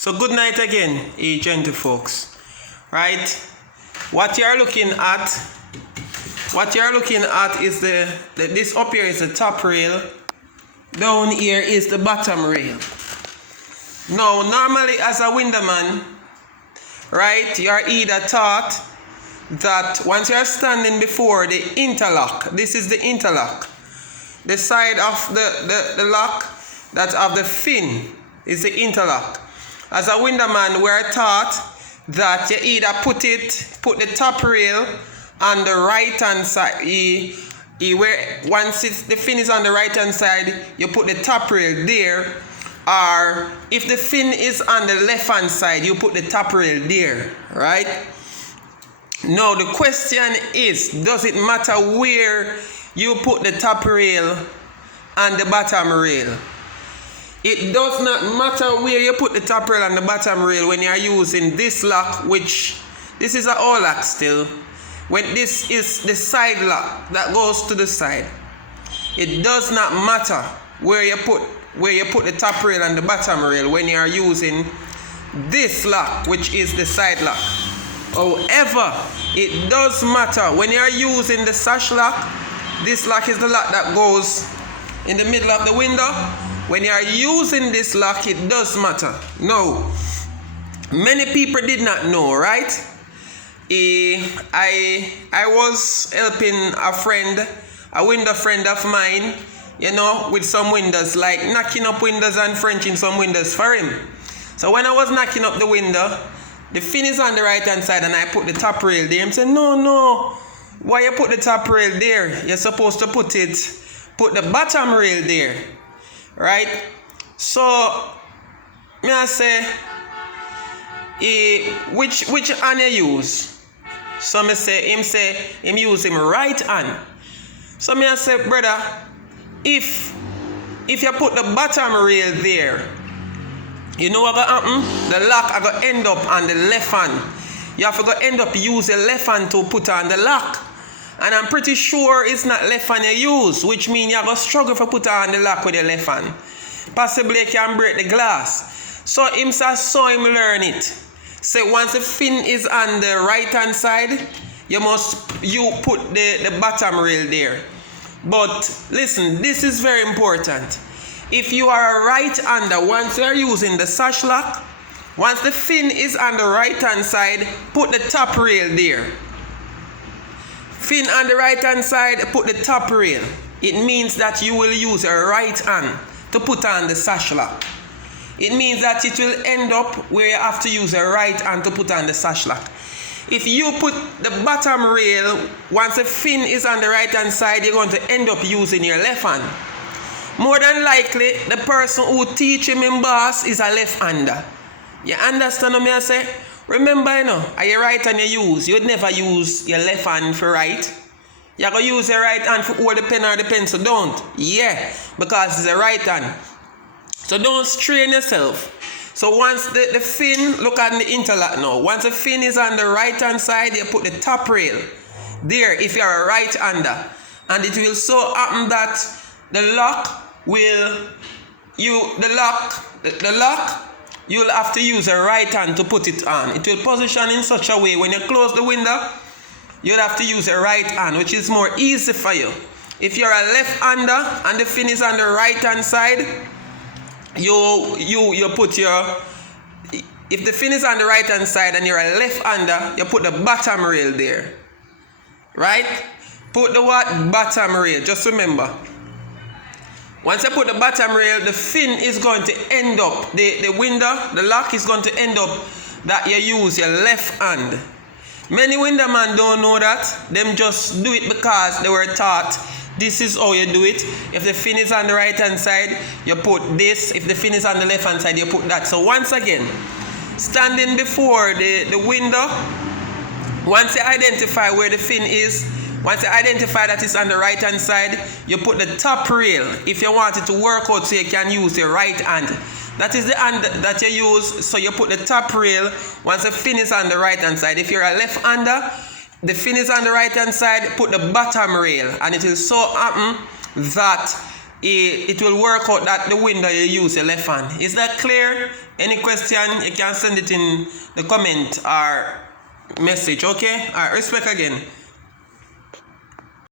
So good night again, gentle folks. Right? What you're looking at is this up here is the top rail. Down here is the bottom rail. Now, normally as a winderman, right, you're either taught that once you're standing before the interlock, this is the interlock. The side of the lock that of the fin is the interlock. As a winderman, we're taught that you either put the top rail on the right hand side. Where once the fin is on the right hand side, you put the top rail there. Or if the fin is on the left hand side, you put the top rail there, right? Now the question is, does it matter where you put the top rail and the bottom rail? It does not matter where you put the top rail and the bottom rail when you are using this lock, which this is an all lock still. When this is the side lock that goes to the side, it does not matter where you put the top rail and the bottom rail when you are using this lock, which is the side lock. However, it does matter when you are using the sash lock. This lock is the lock that goes in the middle of the window. When you are using this lock, it does matter. No, many people did not know, right? I was helping a window friend of mine, with some windows, like knocking up windows and Frenching some windows for him. So when I was knocking up the window, the fin is on the right hand side and I put the top rail there. He said, no, why you put the top rail there? You're supposed to put the bottom rail there. Right? So me I say which hand you use? So me say him use him right hand. So me I say, brother, if you put the bottom rail there, you know what gonna happen? The lock are gonna end up on the left hand. You have to go end up use the left hand to put on the lock. And I'm pretty sure it's not left hand you use, which means you're going to struggle to put on the lock with your left hand. Possibly you can break the glass. So him saw him learn it. So once the fin is on the right hand side, you put the bottom rail there. But listen, this is very important. If you are a right-hander, once you're using the sash lock, once the fin is on the right hand side, put the top rail there. Fin on the right hand side, put the top rail. It means that you will use your right hand to put on the sash lock. It means that it will end up where you have to use your right hand to put on the sash lock. If you put the bottom rail, once the fin is on the right hand side, you're going to end up using your left hand. More than likely, the person who teach him in boss is a left-hander. You understand what I say? Remember, are you right hand you use? You'd never use your left hand for right. You're going to use your right hand for hold the pen or the pencil, don't? Yeah, because it's a right hand. So don't strain yourself. So once the fin, look at the interlock now. Once the fin is on the right hand side, you put the top rail there if you're a right-hander. And it will so happen that the lock, you'll have to use a right hand to put it on. It will position in such a way when you close the window, you'll have to use a right hand, which is more easy for you. If you're a left-hander and the fin is on the right hand side, you put if the fin is on the right hand side and you're a left-hander, you put the bottom rail there. Right? Put the bottom rail. Just remember. Once you put the bottom rail, the fin is going to end up, the window, the lock is going to end up that you use your left hand. Many windermen don't know that. Them just do it because they were taught this is how you do it. If the fin is on the right hand side, you put this. If the fin is on the left hand side, you put that. So once again, standing before the window, once you identify where the fin is, once you identify that it's on the right hand side, you put the top rail if you want it to work out so you can use your right hand. That is the hand that you use, so you put the top rail once the fin is on the right hand side. If you're a left hander, the fin is on the right hand side, put the bottom rail, and it will so happen that it will work out that the window you use your left hand. Is that clear? Any question, you can send it in the comment or message, okay? Alright, respect again.